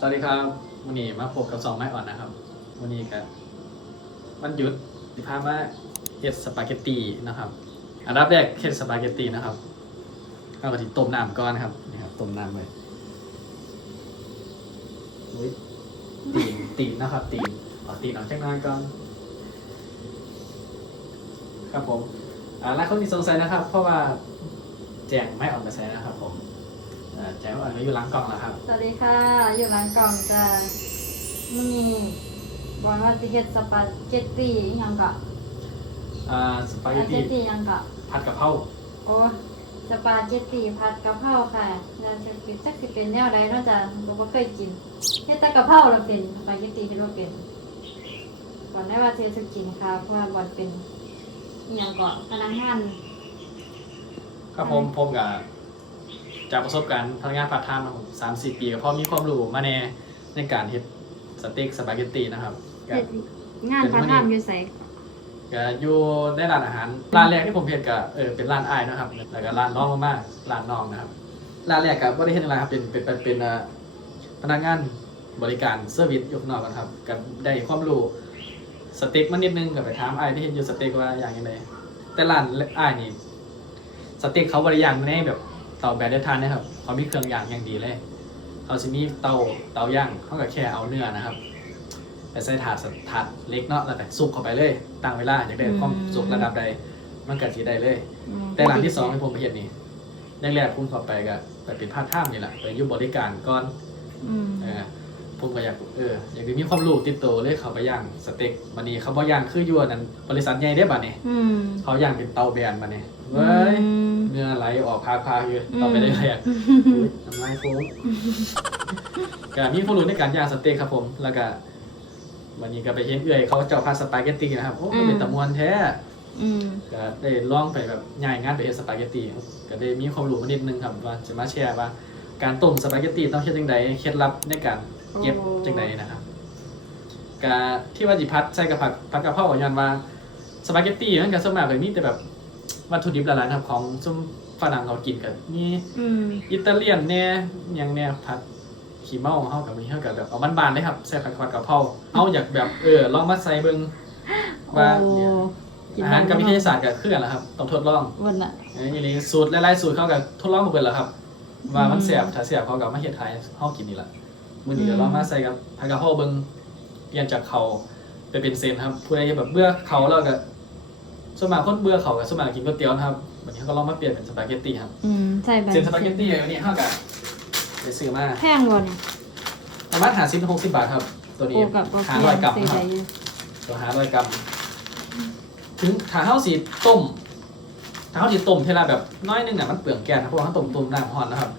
สวัสดีครับวันนี้มาพบกับสองไม้อ่อนนะครับวันนี้กับวันหยุดสิพามาเฮ็ดสปาเกตตีนะครับ อันดับแรกเฮ็ดสปาเกตตีนะครับเอากะทิต้มน้ำก่อนนะครับนี่ครับต้มน้ำเลยตีนตีนนะครับ ตีนเอาตีนออกจากน้ำก่อนครับผมอ่าหลายคนที่สงสัยนะครับ เพราะว่าแจงไม่ออกมาใช้นะครับผม แจงไม่ออกมาอยู่หล้างกล่องแล้วครับ สวัสดีค่ะ อยู่ร้านกล่องจะมีบอกว่าจะเฮ็ดสปาเกตตี้อิหยังกะอ่าสปาเกตเกตี้ตตี้อิหยังกะผัดกะเพราโอ้สปาเกตตี้ผัดกะเพราค่ะแล้วจะเป็นจักสิเป็นแนวใดเนาะจ๊ะเราบ่เคยกินเฮ็ดแต่กะเพราเราเป็นสปาเกตตี้เฮ็ดบ่เป็นก่อนได้ว่าสิจะกินค่ะเพราะว่าบ่เป็นอิหยังก็พนักงาน ครับผมผมกับ จากประสบการณ์พนักงานพาร์ทไทม์มาผมสามสี่ปีก็พอมีความรู้มาในในการเฮ็ดสเต็กสปาเกตตีนะครับก็เฮ็ดงานพาร์ทไทม์อยู่ไสก็อยู่ในร้านอาหาร ร้านแรกที่ผมเฮ็ดก็เออเป็นร้านอ้ายนะครับแล้วก็ร้านน้องมากๆร้านน้องนะครับ ร้านแรกก็บ่ได้เฮ็ดอะไรครับเป็นเป็นเป็นเป็นเอ่อพนักงานบริการเซอร์วิสอยู่ข้างนอกกันครับก็ได้ความรู้สเต็กมานิดนึงก็ไปถามอ้ายที่เฮ็ดอยู่สเต็กว่าอย่างยังไงแต่ร้านอ้ายนี่สเต็กเขาบริย่างในแบบ เตาแบบได้ทานนะครับเขามีเครื่องย่างอย่างดีเลยเขาจะมีเตาเตาย่างเขาก็แค่เอาเนื้อนะครับไปใส่ถาดสถาดเล็กเนาะแล้วก็สุกเข้าไปเลยตั้งเวลาอยากได้ความสุกระดับใดมันก็สีได้เลยอืมแต่หลังที่สองที่ผมไปเห็นนี่แรกๆผมเข้าไปก็ไปเป็นพาร์ทไทม์นี่แหละไปอยู่บริการก่อนอืมเออผมก็อยากเอออยากจะมีความรู้ติดตัวเลยเขาไปย่างสเต็กวันนี้เขาบอกย่างคืออยู่อันนั้นบริษัทใหญ่ได้อบัดนี้อืมเขาย่างเป็นเตาแบนมาเนี่ย เว้ยอืมเนื้อไหลออกพาพาๆอยู่อืมต่อไปได้แรกอุ๊ยน้ำลายโค้งก็มีผู้รู้ในการย่างสเต็กครับผม แล้วก็วันนี้ก็ไปเห็นเอื่อยเขาเจ้าพาสปาเกตตีนะครับ โอ้มันเป็นตะมวนแท้อืมก็ได้ลองไปแบบย่ายงานไปเฮ็ดสปาเกตตีก็ได้มีความรู้มานิดนึงครับว่าจะมาแชร์ว่า การต้มสปาเกตตีต้องเฮ็ดจังใดเคล็ดลับในการเก็บจังใดนะครับก็ที่ว่าจิพัดใส่กับผักผักกะเพราก็ย้อนว่าสปาเกตตีมันก็ส่วนมากเลยมีแต่แบบ วัตถุดิบหลายๆนะครับของซุ่มฝรั่งเขากินกันมีอืมอิตาเลียนแน่หยังแน่ผัดขี้เมาเฮากับมีเฮากับแบบเอาบ้านๆเลยครับใส่ผักผัดกะเพราเอาอยากแบบเออลองมาใส่เบิ่งว่าเนี่ยกินอาหารกับวิทยาศาสตร์ก็คือกันแหละครับต้องทดลองวันน่ะ เอออีหลีสูตรหลายๆสูตรเขาก็ทดลองมาเบิดแล้วครับ ว่ามันแซ่บถ้าแซ่บเขาก็มาเฮ็ดให้เฮากินนี่แหละมื้อนี้เดี๋ยวเรามาใส่กับผักกะเพราเบิ่งเปลี่ยนจากเขาไปเป็นเซนครับผู้ใดแบบเบื่อเขาแล้วก็ ส่วนมากคนเบื่อเขาก็ส่วนมากกินก๋วยเตี๋ยวนะครับวันนี้เขาก็ลองมาเปลี่ยนเป็นสปาเกตตี้ครับอืมใส่แบบเส้นสปาเกตตี้วันนี้เฮาก็ไปซื้อมาแพงบ่เนี่ยประมาณ50ถึง60บาทครับ ตัวนี้โอ้กับโอเค500กรัมใส่นะคได้รับอยู่ตัว500กรัมถึงถ้าเฮาสิต้มถ้าเฮาสิต้มเทลาแบบน้อยหนึงน่ะมันเปลืองแก๊สนะเพราะว่าเฮาต้มต้มน้ำร้อนนะครับ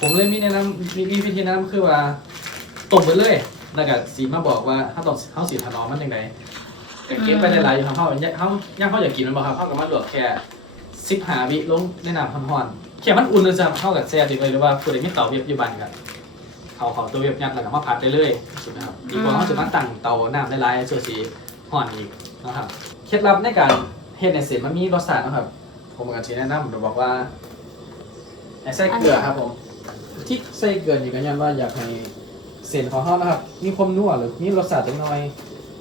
ผมเลยมีแนะนำมีมีวิธีแนะนำคือว่าต้มไปเลยแล้วก็สีมาบอกว่าเฮาต้องเฮาสิถนอมมันจังไดก็เก็บไปได้หลายอยู่ครับเฮาเฮาย่างเฮาอยากกินมันบ่ครับเฮาก็มาลวกแค่15วิลงในน้ำร้อนๆแค่มันอุ่นเลยจ้ะเฮาก็แช่ทิ้งไว้หรือว่าผู้ใดมีเตาเวียบอยู่บ้านก็เอาเข้าตัวเวียบยัดแล้วก็มาผัดได้เลยใช่ไหมครับดีกว่าเฮาจะมาตั้งเตาน้ำได้หลายส่วนสีร้อนอีกนะครับเคล็ดลับในการเฮ็ดให้เส้นมันมีรสชาตินะครับ ผมก็สิแนะนำโดยบอกว่าให้ใส่เกลือครับผมที่ใส่เกลือนี่ก็ย้อนว่าอยากให้เส้นของเขานะครับ มีความนัวหรือมีรสชาติจังหน่อย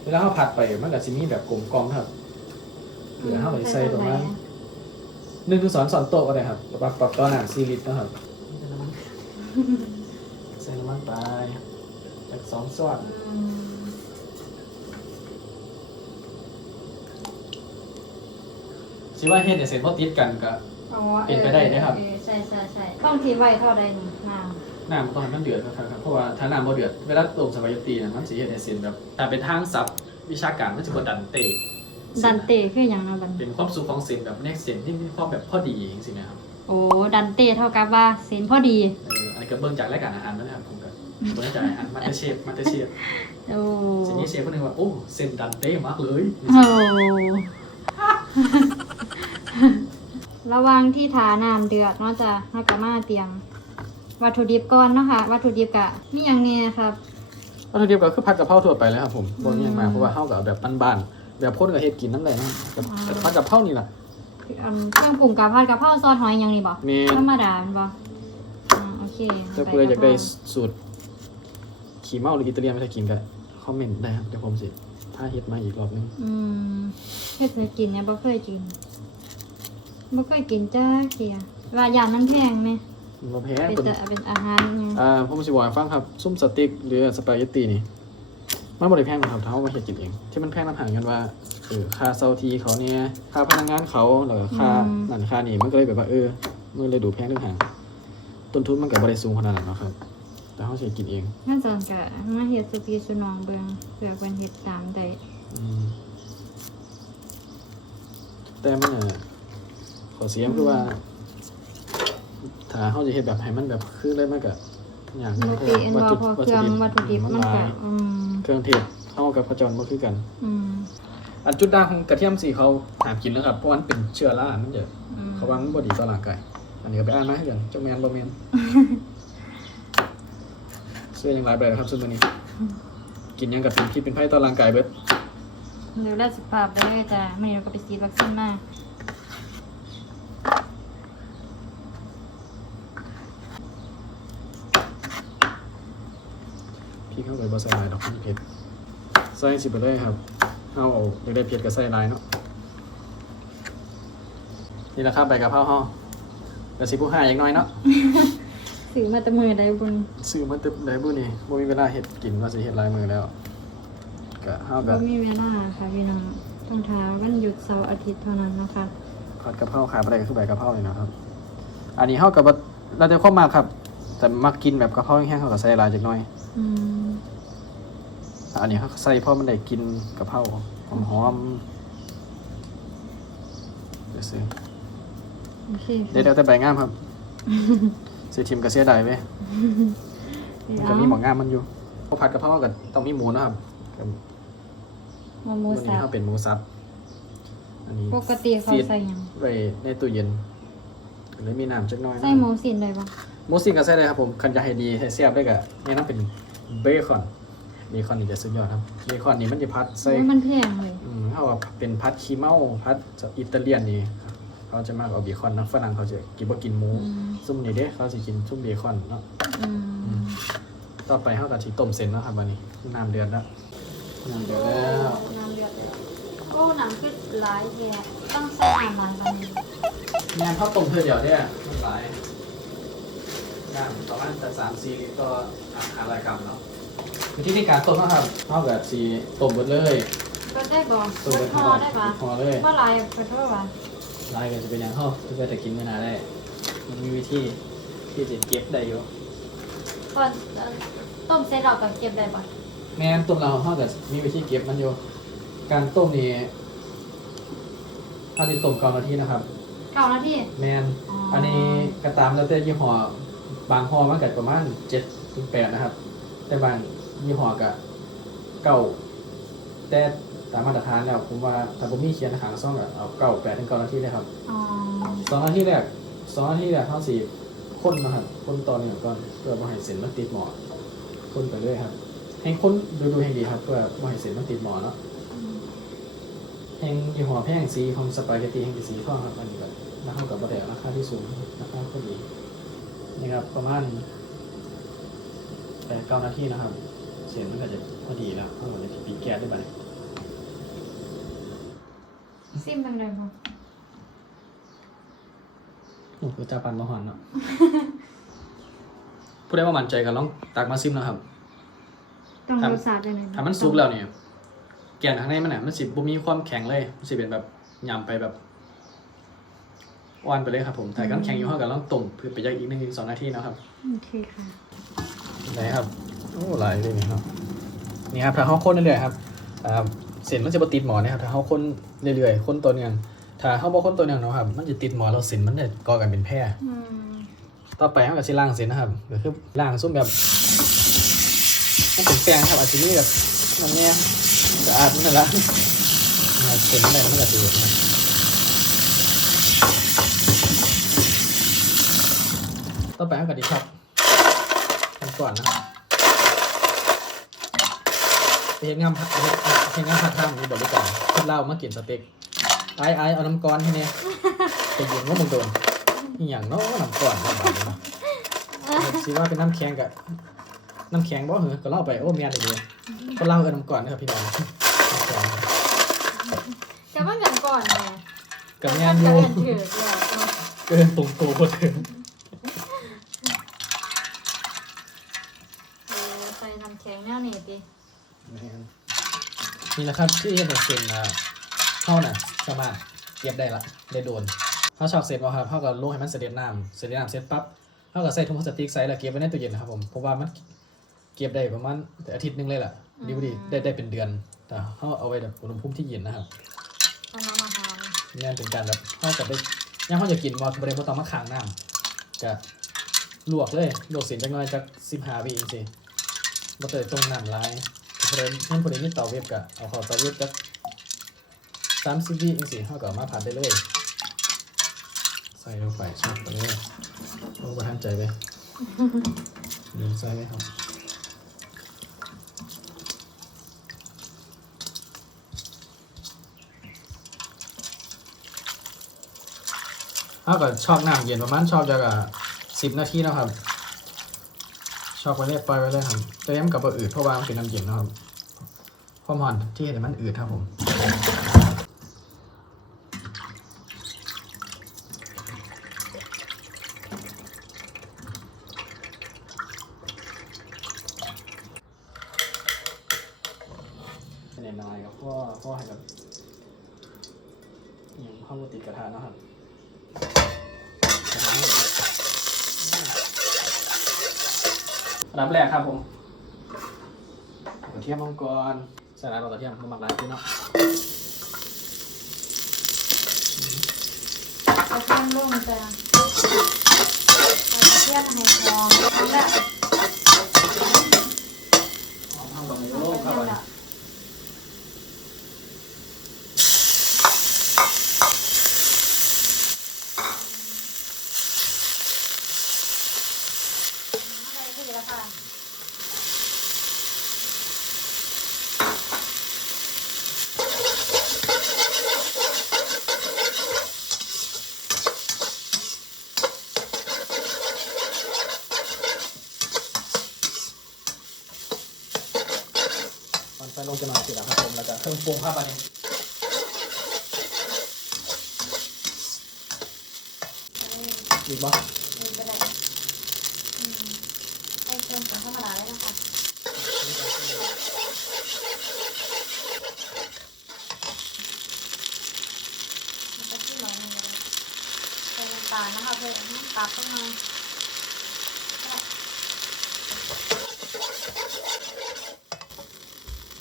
เวลาเขาผัดไปมันก็จะมีแบบกลมกล่อมนะครับเกลือเขาก็สิใส่ประมาณหนึ่งถึงสองสอนโต๊ะก็ได้ครับปรับปรับต่อหน้าซีลิตรนะครับใส่น้ำมันไปจากสองส่วนอืมสิว่าเฮ็ดให้เส้นบ่ติดกันก็ อ๋อเป็นไปได้นะครับเออใช่ใช่ใช่ต้องทีไว้เท่าใดนี่น้น้ำต้องให้มันเดือดนะครับเพราะว่าถ้าน้ำบ่เดือดเวลาต้มสปาเกตตีนะมันสิเฮ็ดให้เส้นแบบถ้าเป็นทางศัพท์ วิชาการมันสิบ่ดันเตะำดันเต้คืออย่างนะบัดนเป็นความสุขของเส้นแบบเนกเส้นที่มีความแบบพอดีจริงๆนะครับโอ้ดันเต้เท่ากับว่าเส้นพอดีเอออันนี้ก็เบิ่งจากรายการอาหารนะครับผมก็เบิ่งจากอาหารมาสเตอร์เชฟมาสเตอร์เชฟโอ้เส้นนี้เชฟคนหนึงว่าโอ้เส้นดันเต้มากเลยโอ้ระหวังที่ถาน้ำเดือดเนาะจ้ะเฮาก็มาเตรียมวัตถุดิบก่อนเนาะค่ะวัตถุดิบกะมีหยังแน่ครับ วัตถุดิบก็คือผัดกะเพราทั่วไปเลยครับผมบ่มีหยังมาอืมเพราะว่าเฮาก็เอาแบบบ้านๆแบบคนก็เฮ็ดกินน้ำได้นะแต่อ่าแต่ผัดกะเพรานี่ล่ะ อันเครื่องปรุงกะเพรากะเพราซอสหอยหยังนี่บ่แม่นธรรมดาแม่นบ่อ่าโอเคจะเพื่ออยากได้สูตรขี่เมาหรืออิตาเลียนไม่เคยกินก็คอมเมนต์ได้ครับเดี๋ยวผมสิถ้าเฮ็ดมาอีกรอบนึงอืมเฮ็ดให้กินเนี่ยบ่เคยกินบ่เคยกินจ้าเกียว่าอย่างมันแพงไหม มันบ่แพ้เป็นเป็นแต่เป็นอาหารเนี่ยอ่าผมสิบอกให้ฟังครับ ซุ่มสเต็กหรือสปาเกตตีนี่ มันบ่ได้แพงนะครับถ้าเอามาเฮ็ดกินเอง ที่มันแพงนำหางกันว่าเออค่าเซาทีเขาเนี่ยค่าพนักงานเขาแล้วก็ค่านั่นค่านี่มันก็เลยแบบว่าเออมันเลยดูแพงด้วยหางต้นทุนมันก็บ่ได้สูงขนาดนั้นเนาะครับ แต่เฮาสิกินเองงั้นจังก็มาเฮ็ดสุกี้สุนองเบิ่งเพื่อเพิ่นเฮ็ดตามได้อืมแต่มันน่ะขอเสียมันคือว่า ถ้าเฮาจะเฮ็ดแบบให้มันแบบคือเลยมันก็ยากบ่นะเปะเนาะเพราะเครื่องวัตถุดิบมันหก็ลายอืมเครื่องเทศเฮากับพระจรบ่คือกันอืมอันจุดด่างของกระเทียมสีเขาหามกินแล้วครับเพราะว่ามันเป็นเชื้อรามันเยอะอืมเขาว่ามันบ่ดีต่อร่างกายอันนี้ก็ไปอ่านมาให้กันเจ้าแมนบ่แมนเสื้อยังหลายแบบครับซุมื้อนี้ กินหยังกับเป็นที่เป็นไผต่อร่างกายเบิดดูแลสุขภาพไปเลยจ้ะมื้อนี้เราก็ไปฉีดวัคซีนมา พี่เข้าไปบ่ใส่หลายดอกมันเผ็ดใส่สิไปเลยครับเฮาเอาอยากได้เผ็ดก็ใส่หลายเนาะนี่แหละครับใบกะเพราเฮาก็สิผู้หาอย่างน้อยเนาะซื้อมาแต่มื้อใดบุญซื้อมาตึบได้บุนี่บ่มีเวลาเฮ็ดกินว่าสิเฮ็ดหลายมื้อแล้วก็เฮาบ่ก็มีเวลาค่ะพี่น้องต้องทาวันหยุดเสาร์อาทิตย์เท่านั้นนะคะผัดกะเพราขาดบ่ได้ก็คือใบกะเพรานี่นะครับ อันนี้เฮาก็บ่เราจะความมากครับ แต่มักกินแบบกะเพราแห้งๆเฮาก็ใส่หลายจักหน่อย อืม อันนี้เขาใส่เพราะมันได้กินกะเพราหอมๆเดี๋ยวสิโอเคเดี๋ยวเดี๋ยวแต่ใบงามครับเสียทิมกับเสียดายเว้ยมันก็มีหมอกงามมันอยู่พวกผัดกะเพราก็ต้องมีหมูนะครับกับหมูหมูวันสันี้บเขาเป็นหมูสับอันนี้ปกติเขาใส่หยังไว้ในตู้เย็นก็เลยมีน้ำจักหน้อยนะใส่หมูสินได้บ่หมูสิงก็ใส่ได้ครับผมคันจะให้ดีให้เสียบได้ก็แนะนำเป็นเบคอน เบคอนนี่จะสุดยอดครับเบคอนนี่มันจะพัดใส่โอ้ยมันแพงเลยอืมเขาว่าเป็นพัดคีเมาพัดอิตาเลียนนี่เขาจะมากเอาเบคอนนะฝรั่งเขาจะกินบ่กินหมูอืมซุ่มนี่เด้เขาจะกินซุ่มเบคอนเนาะอืมต่อไปเขากับที่ต้มเส้นเนาะครับวันนี้น้ำเดือดแล้วน้ำเดือดแล้วน้ำเดือดแล้วโอ้หนังคือหลายแยะต้องใส่น้ำหลายปานนี้งานข้าวต้มเพื่อเดี๋ยวเนี่ยมันหลายน้ำประมาณจะสามสี่ลิตรต่ออาหารรายกรรมเนาะ วิธีในการต้มนะครับเขากับสีต้มเบิดเลยก็ได้บ่ต้มก็เบิดพอได้ปะพอเลยบ่หลายขอโทษว่ะลายกันจะเป็นอย่างเขาที่ก็จะกินไม่นานได้ มันมีวิธีที่จะเก็บได้อยู่ก่อนเอ่อต้มเสร็จเราก็เก็บได้บ่แม่นต้มเราเขากับมีวิธีเก็บมันอยู่ การต้มนี่ถ้าที่ต้มเก่านาทีนะครับเก้านาทีแมนอ๋ออัอันนี้กระตามแล้วแต่ยี่ห้อบางห่อมันก็ประมาณเจ็ดถึงแปดนะครับ แต่บาง ยี่ห้อก็เก้าแต่ตามมาตรฐานแล้วผมว่าถ้าผมมีเขียนหางซ่องก็เอาเก้าแปดถึงเก้านาทีเลยครับอ๋อสองนาทีแรกสองนาทีแรกเขาสีข้นนะครับข้นตอนนี้ก่อนเพื่อบ่ให้เส้นมันติดหมอข้นไปเรื่อยครับให้ข้นดูดูให้ดีครับ เพื่อบ่ให้เส้นมันติดหมอเนาะอืมแห้งยี่ห้อแพงสีของสปาเกตตีแห้งเป็นสีทองครับอันนี้ก็ราคากับบะแดราคาที่สูงราคาพอดีนี่ครับประมาณแปดเก้านาทีนะครับ เสียงมันก็จะพอดีแล้วทั้งหมดจะปิดแก๊สได้ไหมซิมเป็นไรบ่โอ้คือจาปันมาหอนเนาะผู้ใดว่ามั่นใจกันลองตักมาซิมนะครับ ต้องครับรสชาติได้ไหมถ้ามันสุกแล้วเนี่ยแกนข้างในมันน่ะมันสิบ่มีความแข็งเลยมันสิเป็นแบบยำไปแบบอ่อนไปเลยครับผมแต่กันแข็งอยู่เท่ากับต้องต้มเพื่อไปย่างอีกหนึ่งถึงสองนาทีนะครับ โอเคค่ะ ได้ครับ โอ้หลายเลยนี่ครับนี่ครับถ้าเขาค้นเรื่อยๆครับอ่าเส้นมันจะบ่ติดหมอนนะครับถ้าเขาค้นเรื่อยๆค้นตัวเนื่องถ้าเขาบ่ค้นตัวเนื่องเนาะครับ มันจะติดหมอนแล้วเส้นมันจะก่อกันเป็นแพร่อืมต่อไปเขาก็สิล้างเส้นนะครับก็คือล้างซุ่มแบบมันเป็นแป้งครับอาจจะมีแบบมันเนี่ยสะอาดมันนั่นละนะครับเส้นมันอะไรมันก็จะอยู่นะต่อไปเขาก็ดีครับทำก่อนนะไป เห็นงามผัดเห็นงามผัดท่ามีบริการคนเล่ามากินสเต็กไอ้ไอ้เอาน้ำก้อนให้เนี่ยไปยิงว่ามึงโดนอย่างเน้อน้ำก่อนน้ำบาดเนาะสิว่าเป็นน้ำแข็งกับน้ำแข็งบ่เหรอก็เล่าไปโอ้เมียนเลยก็เล่าเออน้ำก่อนนะครับพี่น้องแข็งแต่ว่าอย่างก่อนเนี่ยกับงานอยู่เนาะเกินตรงตัวพอถึง เออใส่น้ำแข็งแนวนี้ติ นี่นะครับที่เห็นเป็นเส้นอะเข้าน่ะสามารถเก็บได้ละได้โดนเขาชอบเสร็จว่าครับเขาก็ลงให้มันเสด็จน้ำเสด็จน้ำเสร็จปั๊บเขาก็ใส่ถุงพลาสติกใส่แล้วเก็บไว้ในตู้เย็นนะครับผมเพราะว่ามันเก็บได้ประมาณอาทิตย์หนึงเลยล่ะดีบ่ดีได้ได้เป็นเดือนแต่เขาเอาไว้แบบอุณหภูมิที่เย็นนะครับทำน้ำอาหารนี่นเป็นการแบบเขากับได้ย่างเขาจะกินว่าประเด็นว่าต้องมาค้างน้ำกับลวกเลยลวกเสร็จจังน้อยจักสิบห้าวิเองสิบ่เตยต้มน้ำลาย ประเด็นนั่นประเด็นนี่เตาเวฟกะเอาเข้าเตาเวฟจักสามสิบวิเองสิเขาก็เอมาผัดได้เลย ใส่ลงไปชักไปเลยโอ้ประทันใจไปลืมใส่ไหมครับถ้าก็ชอบน้ำเย็นประมาณชอบจะกะสิบนาทีนะครับ ชอบไปเลยปล่อยไปเลยครับแต่ย้ำกับบะอืดเพราะว่ามันเป็นน้ำเย็นนะครับความหอนที่เห็นมันอืดครับผม คะแนนน้อยครับเพราะว่าเพราะว่าให้กับอย่างข้าวโพดติดกระทะเนาะครับอันดับแรกครับผมกระเทียมมังกรใส่ลายบกระเทียมมาหมักลายพี่เนาะ เอาเทียม ลงจ้ะใส่กระเทียมให้หอมแล้ว หอมข้าวกับใน เอา โลกครับ เทียมละอะไรที่เหลือค่ะ ตอนไฟ ลงจะหน่อยสิแล้วครับผมแล้วก็เครื่องปรุงครับอันนี้อีกบ่อืมก็ได้อืมเติมของธรรมดาเลยนะคะมันก็ที่หนอยหนึงเลยใส่น้ำตาลนะคะเพื่อน้ำตาลต้องมาก็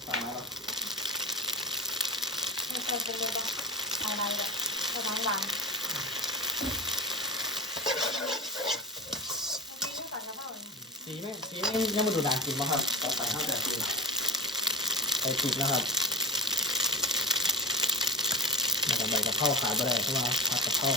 ตามมาแล้ว ไม่ใส่ไปเลยนะเอาอะไรแบบเอาน้ำหวานอันนี้ไม่ใส่กระเพราเลยนะ สีไม่สีไม่ยังมาดูด่าง กินมาครับ ต่อไปห้าแต่สีใส่พริกนะครับแล้วก็ใบกะเพราขายไปได้เพราะว่าผัดกะเพรา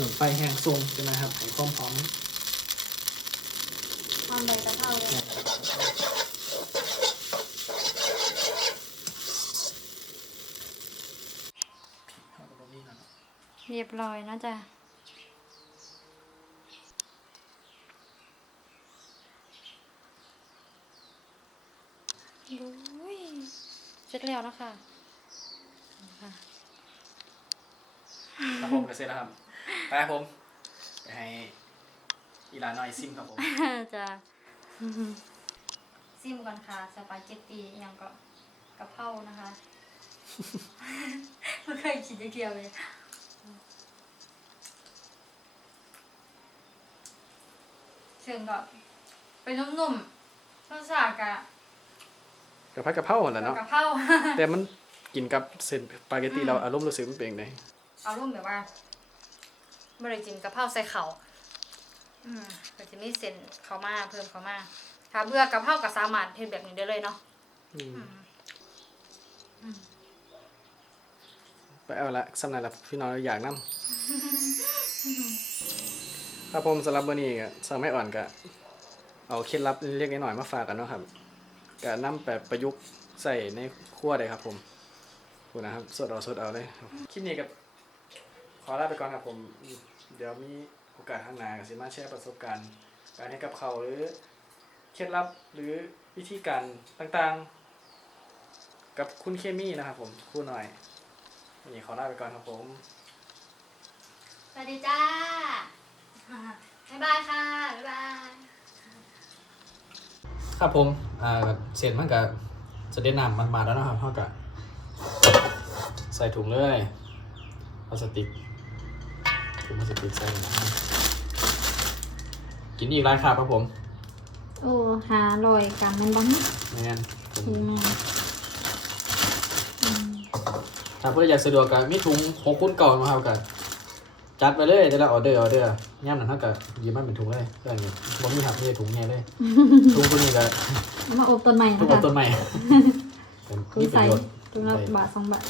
ส่วนไฟแห้งทรงใช่ไหมครับของความพร้อมทำใบกะเพราเลยเรียบร้อยนะจ๊ะโอ้ยเสร็จแล้วนะคะค่ะครับผมเสร็จแล้วครับ ไปครับผมไปให้อีหลาน้อยซิมครับผมจะซิมก่อนค่ะสปาเกตตีอย่างก็กะเพรานะคะไม่เคยกินเดียวเลยเชิงก็เป็นนุ่มๆรสชาติกะกับผัดกะเพราแหละเนาะกะเพราแต่มันกินกับเส้นสปาเกตตีเราอารมณ์รู้สึกมันเป็นยังไงเอารุ่มแบบว่า บริจิมกะเพราใส่เขาอืมก็จะมีเส้นเขามาเพิ่มเขามาถ้าเบื่อกะเพราก็สามารถเฮ็ดแบบนี้ได้เลยเนาะอืมอืมอืมไปเอาละสำนักละพี่น้องอยากนํครับผมสำหรับวันนี้ก็สมัยอ่อนก็เอาเคล็ดลับเล็กๆน้อยๆมาฝากกันเนาะครับก็นำแบบประยุกต์ใส่ในครัวได้ครับผมพูดนะครับสดเอาสดเอาเลยครับคลิปนี้กับข อลาไปก่อนครับผม เดี๋ยวมีโอกาสข้างหน้าก็สิมาแชร์ประสบการณ์ การให้กับเขาวหรือเคล็ดลับหรือวิธีการต่างๆ กับคุณเคมี่นะครับผมครู่หน่อยวันนี้ขอลาไปก่อนครับผม สวัสดีจ้า บ๊ายบายค่ะ บ๊ายบาย ครับผมอ่าเสร็จมันก็จะได้นำมันมาแล้วนะครับเท่ากับใส่ถุงเลยพลาสติก ถุงพลาสติกใส่นะครับกินอีกหลายครับครับผม โอ้หาลอยกำมันบ้างไม่งั้นผมทีแม่อืมถ้าผู้ใดอยากสะดวกก็มีถุงหกคูณเก่ามาครับกับจัดไปเลยแต่ละออเดอร์ออเดอร์ย่ำนั้นเท่ากับหยิบมาเป็นถุงเลยเพื่อนนี้บ่มีหักมีถุงไงเลย ถุงตัวนี้ก็เอามาอบต้นใหม่ถุนะงกับคะต้นใหม่เป็นคุณมีประใส่โยชน์ถุงละบาทสองบาท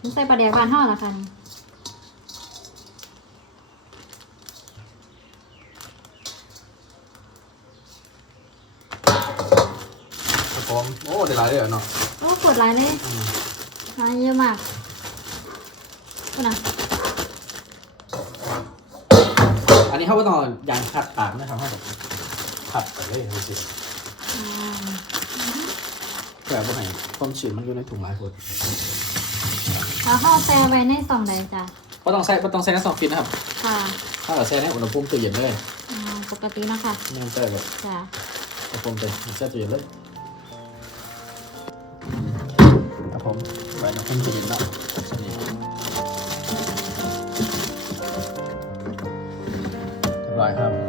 คุณใส่ปลาแดกบานห่อละคะนี่ ครับผม โอ้ได้หลายเลยเหรอเนาะโอ้กดไลน์เลยอืมไลน์เยอะมากคุณนะอันนี้เขาก็ต้องเอายางขัดปากนะครับเขาแบบขัดไปเลยดูสิอ่าเพื่อบ่ให้ความชื้นมันอยู่ในถุงหลายคนแล้วห่อแซ่ไว้ในซองใดจ้ะก็ต้องใส่ก็ต้องใส่ในซองฟิตนะครับ ค่ะถ้าเราใส่ในอุณหภูมิตู้เย็นเลยอ่าปกติเนาะคะไม่งั้นเจอแบบจ้ะอุณหภูมิเต็มใส่ตู้เย็นเลย ครับผมไว้ในอุณหภูมิตู้เย็นเนาะนี่เรียบร้อยครับ